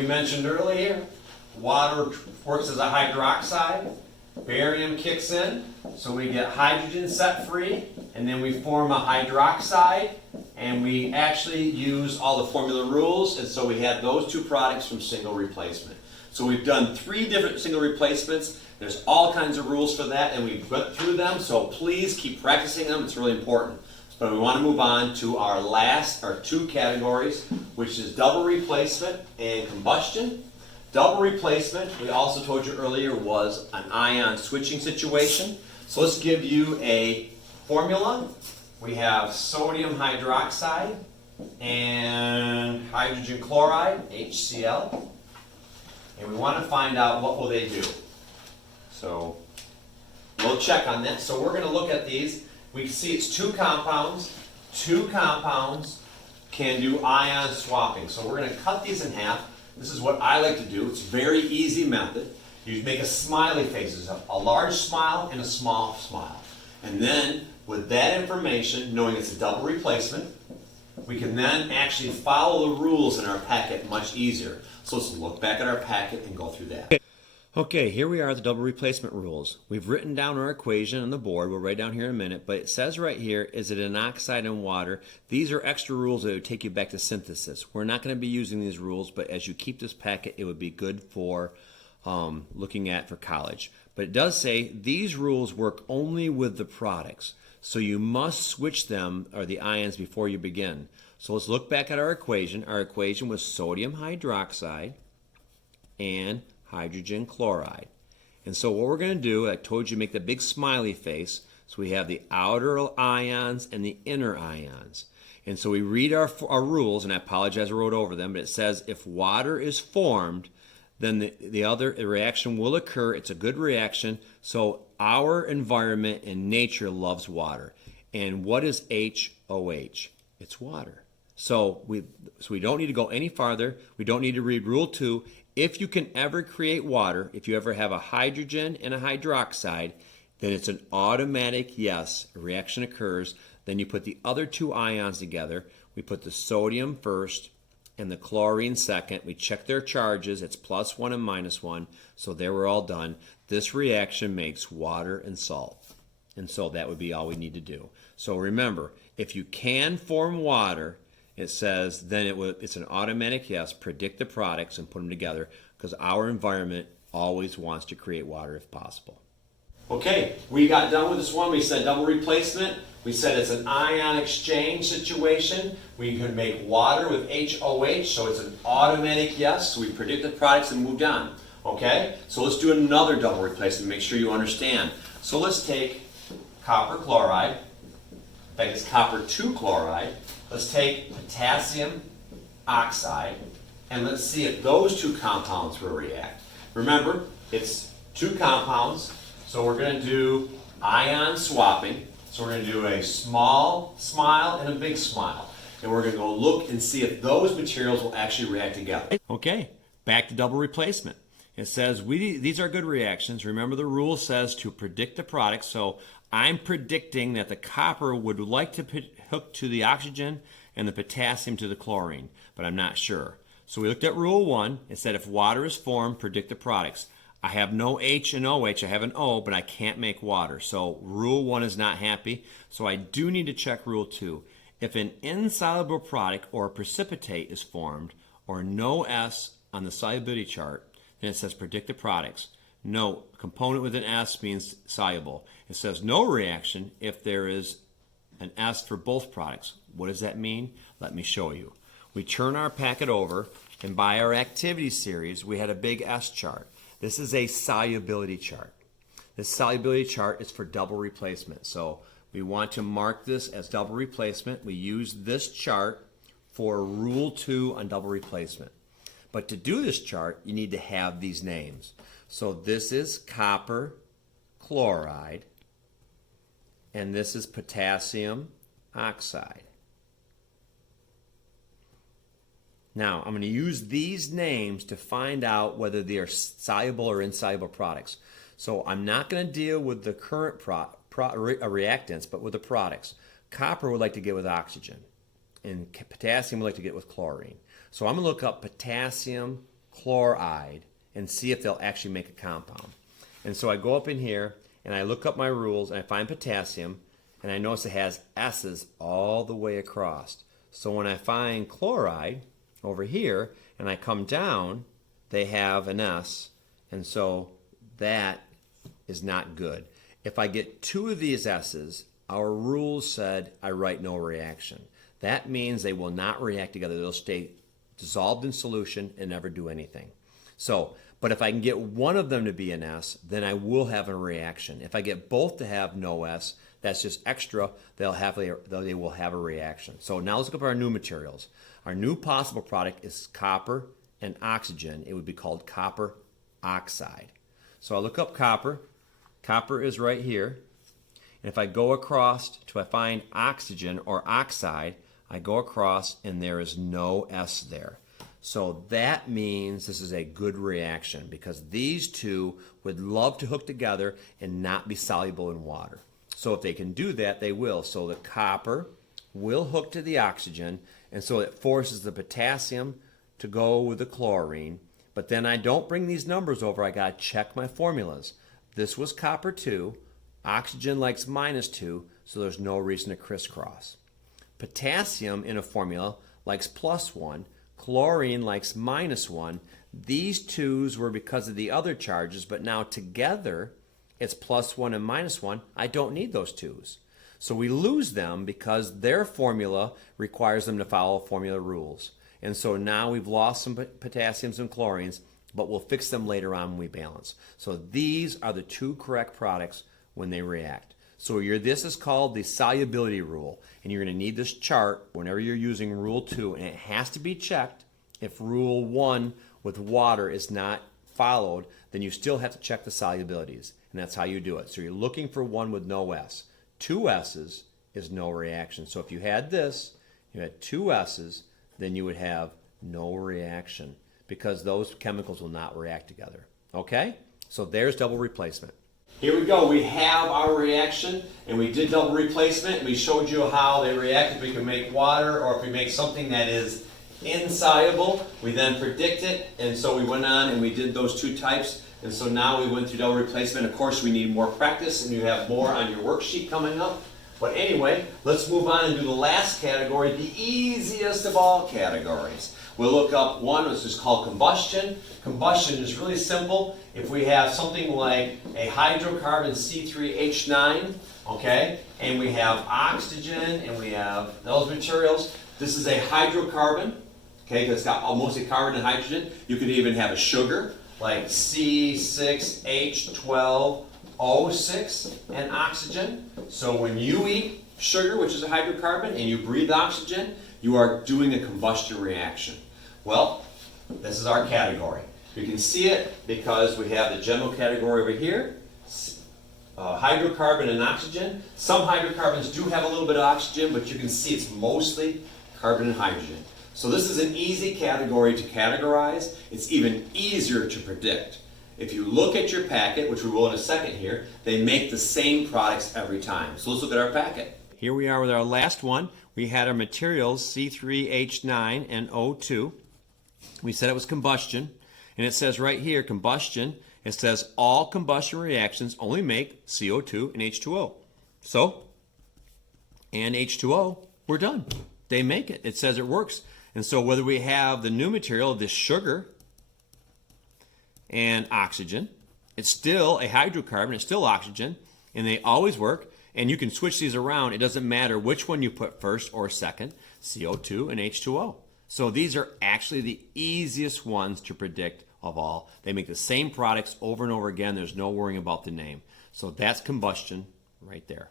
we mentioned earlier, water works as a hydroxide, barium kicks in, so we get hydrogen set free, and then we form a hydroxide, and we actually use all the formula rules, and so we have those two products from single replacement. So we've done 3 different single replacements. There's all kinds of rules for that, and we've went through them, so please keep practicing them. It's really important. But we want to move on to our last, our 2 categories, which is double replacement and combustion. Double replacement, we also told you earlier, was an ion switching situation. So let's give you a formula. We have sodium hydroxide and hydrogen chloride, HCl. And we want to find out what will they do. So we'll check on that. So we're going to look at these. We can see it's 2 compounds. 2 compounds can do ion swapping. So we're going to cut these in half. This is what I like to do. It's a very easy method. You make a smiley face, a large smile and a small smile. And then with that information, knowing it's a double replacement, we can then actually follow the rules in our packet much easier. So let's look back at our packet and go through that. Okay, here we are at the double replacement rules. We've written down our equation on the board. We'll write down here in a minute, but it says right here, is it an oxide and water? These are extra rules that would take you back to synthesis. We're not going to be using these rules, but as you keep this packet, it would be good for looking at for college. But it does say these rules work only with the products. So you must switch them, or the ions, before you begin. So let's look back at our equation. Our equation was sodium hydroxide and hydrogen chloride. And so what we're going to do, I told you, make the big smiley face. So we have the outer ions and the inner ions. And so we read our rules, and I apologize I wrote over them, but it says if water is formed, then the other reaction will occur. It's a good reaction. So our environment and nature loves water. And what is HOH? It's water. So we don't need to go any farther. We don't need to read Rule 2. If you can ever create water, if you ever have a hydrogen and a hydroxide, then it's an automatic yes, a reaction occurs. Then you put the other 2 ions together. We put the sodium first and the chlorine second. We check their charges. It's +1 and -1. So there we're all done. This reaction makes water and salt. And so that would be all we need to do. So remember, if you can form water, it says then it's an automatic yes, predict the products and put them together, because our environment always wants to create water if possible. Okay, we got done with this one. We said double replacement. We said it's an ion exchange situation. We can make water with HOH, so it's an automatic yes. So we predict the products and moved on. Okay, so let's do another double replacement. Make sure you understand. So let's take copper chloride. In fact, it's copper 2 chloride. Let's take potassium oxide, and let's see if those 2 compounds will react. Remember, it's 2 compounds, so we're going to do ion swapping. So we're going to do a small smile and a big smile. And we're going to go look and see if those materials will actually react together. Okay, back to double replacement. It says these are good reactions. Remember, the rule says to predict the product. So I'm predicting that the copper would like to hook to the oxygen and the potassium to the chlorine, but I'm not sure. So we looked at rule 1. It said if water is formed, predict the products. I have no H and OH. I have an O, but I can't make water. So rule 1 is not happy. So I do need to check rule 2. If an insoluble product or a precipitate is formed, or no S on the solubility chart, then it says predict the products. No, component with an S means soluble. It says no reaction if there is an S for both products. What does that mean? Let me show you. We turn our packet over, and by our activity series, we had a big S chart. This is a solubility chart. This solubility chart is for double replacement. So we want to mark this as double replacement. We use this chart for rule 2 on double replacement. But to do this chart, you need to have these names. So this is copper chloride, and this is potassium oxide. Now, I'm going to use these names to find out whether they are soluble or insoluble products. So I'm not going to deal with the current reactants, but with the products. Copper would like to get with oxygen, and potassium would like to get with chlorine. So I'm going to look up potassium chloride and see if they'll actually make a compound. And so I go up in here and I look up my rules and I find potassium, and I notice it has S's all the way across. So when I find chloride over here and I come down, they have an S, and so that is not good. If I get two of these S's, our rules said I write no reaction. That means they will not react together. They'll stay dissolved in solution and never do anything. So, but if I can get one of them to be an S, then I will have a reaction. If I get both to have no S, that's just extra. They will have a reaction. So now let's look up our new materials. Our new possible product is copper and oxygen. It would be called copper oxide. So I look up copper. Copper is right here. And if I go across to find oxygen or oxide, I go across and there is no S there. So that means this is a good reaction because these two would love to hook together and not be soluble in water. So if they can do that, they will. So the copper will hook to the oxygen, and so it forces the potassium to go with the chlorine. But then I don't bring these numbers over. I got to check my formulas. This was copper 2. Oxygen likes -2, so there's no reason to crisscross. Potassium in a formula likes +1. Chlorine likes -1. These twos were because of the other charges, but now together it's +1 and -1. I don't need those twos. So we lose them because their formula requires them to follow formula rules. And so now we've lost some potassiums and chlorines, but we'll fix them later on when we balance. So these are the two correct products when they react. So this is called the solubility rule, and you're going to need this chart whenever you're using Rule 2, and it has to be checked. If Rule 1 with water is not followed, then you still have to check the solubilities, and that's how you do it. So you're looking for one with no S. 2 S's is no reaction. So if you had this, you had 2 S's, then you would have no reaction because those chemicals will not react together. Okay? So there's double replacement. Here we go. We have our reaction, and we did double replacement, and we showed you how they react if we can make water or if we make something that is insoluble. We then predict it, and so we went on and we did those 2 types, and so now we went through double replacement. Of course, we need more practice, and you have more on your worksheet coming up. But anyway, let's move on and do the last category, the easiest of all categories. We'll look up one which is called combustion. Combustion is really simple. If we have something like a hydrocarbon C3H9, okay, and we have oxygen and we have those materials, this is a hydrocarbon, okay, because it's got mostly carbon and hydrogen. You could even have a sugar like C6H12O6 and oxygen. So when you eat sugar, which is a hydrocarbon, and you breathe oxygen, you are doing a combustion reaction. Well, this is our category. You can see it because we have the general category over here, hydrocarbon and oxygen. Some hydrocarbons do have a little bit of oxygen, but you can see it's mostly carbon and hydrogen. So this is an easy category to categorize. It's even easier to predict. If you look at your packet, which we will in a second here, they make the same products every time. So let's look at our packet. Here we are with our last one. We had our materials C3H9 and O2. We said it was combustion, and it says right here, combustion, it says all combustion reactions only make CO2 and H2O. So, and H2O, we're done. They make it. It says it works. And so whether we have the new material, this sugar and oxygen, it's still a hydrocarbon, it's still oxygen, and they always work. And you can switch these around. It doesn't matter which one you put first or second, CO2 and H2O. So these are actually the easiest ones to predict of all. They make the same products over and over again. There's no worrying about the name. So that's combustion right there.